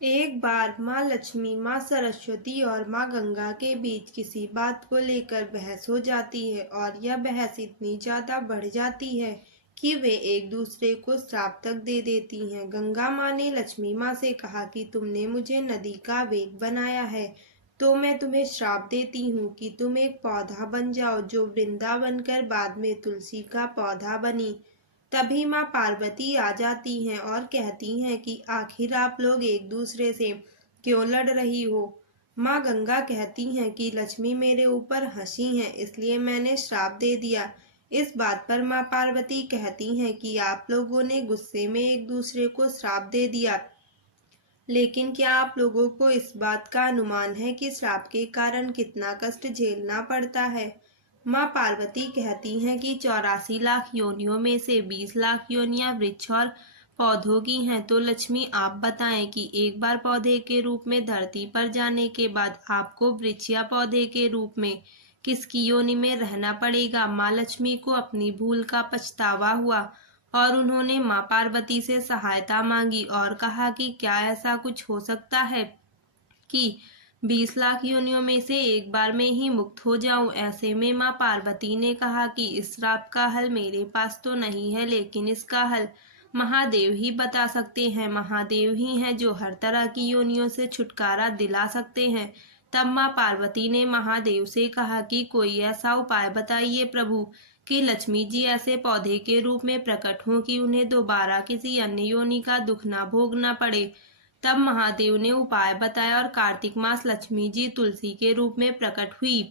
एक बार माँ लक्ष्मी, माँ सरस्वती और माँ गंगा के बीच किसी बात को लेकर बहस हो जाती है और यह बहस इतनी ज्यादा बढ़ जाती है कि वे एक दूसरे को श्राप तक दे देती हैं। गंगा माँ ने लक्ष्मी माँ से कहा कि तुमने मुझे नदी का वेग बनाया है, तो मैं तुम्हें श्राप देती हूँ कि तुम एक पौधा बन जाओ जो वृंदा बनकर बाद में तुलसी का पौधा बनी। तभी माँ पार्वती आ जाती हैं और कहती हैं कि आखिर आप लोग एक दूसरे से क्यों लड़ रही हो। माँ गंगा कहती हैं कि लक्ष्मी मेरे ऊपर हंसी हैं, इसलिए मैंने श्राप दे दिया। इस बात पर माँ पार्वती कहती हैं कि आप लोगों ने गुस्से में एक दूसरे को श्राप दे दिया, लेकिन क्या आप लोगों को इस बात का अनुमान है कि श्राप के कारण कितना कष्ट झेलना पड़ता है। माँ पार्वती कहती हैं कि 84 लाख योनियों में से 20 लाख योनियां वृक्ष और पौधों की हैं। तो लक्ष्मी आप बताएं कि एक बार पौधे के रूप में धरती पर जाने के बाद आपको वृक्ष या पौधे के रूप में किसकी योनि में रहना पड़ेगा। माँ लक्ष्मी को अपनी भूल का पछतावा हुआ और उन्होंने माँ पार्वती से सहायता मांगी और कहा कि क्या ऐसा कुछ हो सकता है कि 20 लाख योनियों में से एक बार में ही मुक्त हो जाऊं। ऐसे में माँ पार्वती ने कहा कि इस श्राप का हल मेरे पास तो नहीं है, लेकिन इसका हल महादेव ही बता सकते हैं। महादेव ही हैं जो हर तरह की योनियों से छुटकारा दिला सकते हैं। तब माँ पार्वती ने महादेव से कहा कि कोई ऐसा उपाय बताइए प्रभु कि लक्ष्मी जी ऐसे पौधे के रूप में प्रकट हों कि उन्हें दोबारा किसी अन्य योनि का दुख ना भोगना पड़े। तब महादेव ने उपाय बताया और कार्तिक मास लक्ष्मी जी तुलसी के रूप में प्रकट हुई।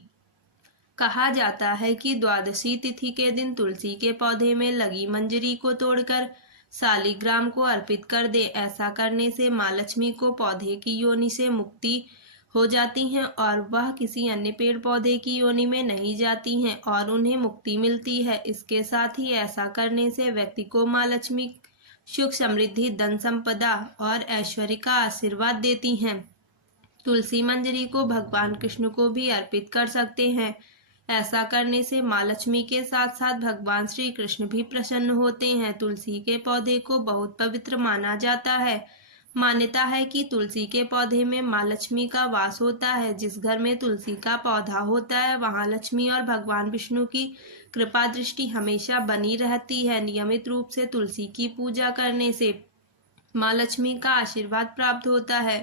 कहा जाता है कि द्वादशी तिथि के दिन तुलसी के पौधे में लगी मंजरी को तोड़कर शालिग्राम को अर्पित कर दे। ऐसा करने से माँ लक्ष्मी को पौधे की योनि से मुक्ति हो जाती है और वह किसी अन्य पेड़ पौधे की योनि में नहीं जाती हैं और उन्हें मुक्ति मिलती है। इसके साथ ही ऐसा करने से व्यक्ति को माँ लक्ष्मी सुख समृद्धि धन संपदा और ऐश्वर्य का आशीर्वाद देती हैं। तुलसी मंजरी को भगवान कृष्ण को भी अर्पित कर सकते हैं। ऐसा करने से माँ लक्ष्मी के साथ साथ भगवान श्री कृष्ण भी प्रसन्न होते हैं। तुलसी के पौधे को बहुत पवित्र माना जाता है। मान्यता है कि तुलसी के पौधे में माँ लक्ष्मी का वास होता है। जिस घर में तुलसी का पौधा होता है वहाँ लक्ष्मी और भगवान विष्णु की कृपा दृष्टि हमेशा बनी रहती है। नियमित रूप से तुलसी की पूजा करने से माँ लक्ष्मी का आशीर्वाद प्राप्त होता है।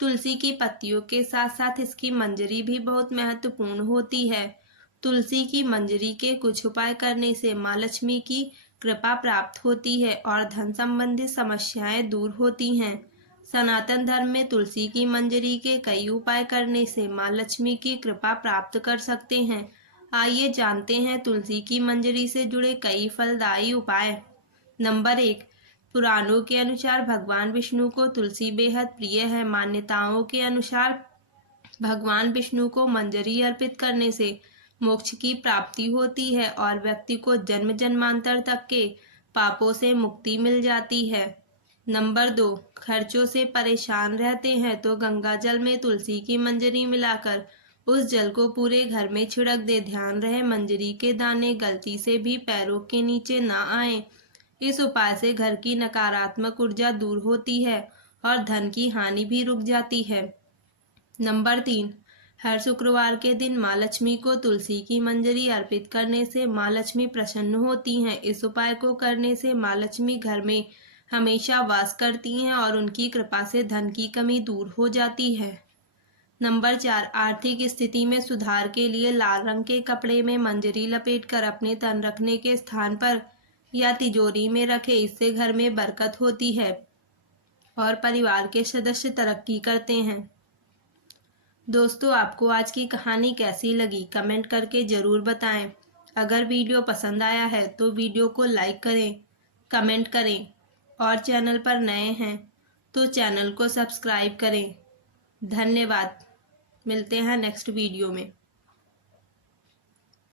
तुलसी की पत्तियों के साथ साथ इसकी मंजरी भी बहुत महत्वपूर्ण होती है। तुलसी की मंजरी के कुछ उपाय करने से माँ लक्ष्मी की कृपा प्राप्त होती है और धन संबंधी समस्याएं दूर होती हैं। सनातन धर्म में तुलसी की मंजरी के कई उपाय करने से माँ लक्ष्मी की कृपा प्राप्त कर सकते हैं। आइए जानते हैं तुलसी की मंजरी से जुड़े कई फलदायी उपाय। नंबर 1, पुराणों के अनुसार भगवान विष्णु को तुलसी बेहद प्रिय है। मान्यताओं के अनुसार भगवान विष्णु को मंजरी अर्पित करने से मोक्ष की प्राप्ति होती है और व्यक्ति को जन्म जन्मांतर तक के पापों से मुक्ति मिल जाती है। नंबर 2, खर्चों से परेशान रहते हैं तो गंगा जल में तुलसी की मंजरी मिलाकर उस जल को पूरे घर में छिड़क दे। ध्यान रहे मंजरी के दाने गलती से भी पैरों के नीचे ना आए। इस उपाय से घर की नकारात्मक ऊर्जा दूर होती है और धन की हानि भी रुक जाती है। नंबर 3, हर शुक्रवार के दिन माँ लक्ष्मी को तुलसी की मंजरी अर्पित करने से माँ लक्ष्मी प्रसन्न होती हैं। इस उपाय को करने से माँ लक्ष्मी घर में हमेशा वास करती हैं और उनकी कृपा से धन की कमी दूर हो जाती है। नंबर 4, आर्थिक स्थिति में सुधार के लिए लाल रंग के कपड़े में मंजरी लपेटकर अपने धन रखने के स्थान पर या तिजोरी में रखें। इससे घर में बरकत होती है और परिवार के सदस्य तरक्की करते हैं। दोस्तों, आपको आज की कहानी कैसी लगी कमेंट करके ज़रूर बताएं। अगर वीडियो पसंद आया है तो वीडियो को लाइक करें, कमेंट करें और चैनल पर नए हैं तो चैनल को सब्सक्राइब करें। धन्यवाद। मिलते हैं नेक्स्ट वीडियो में।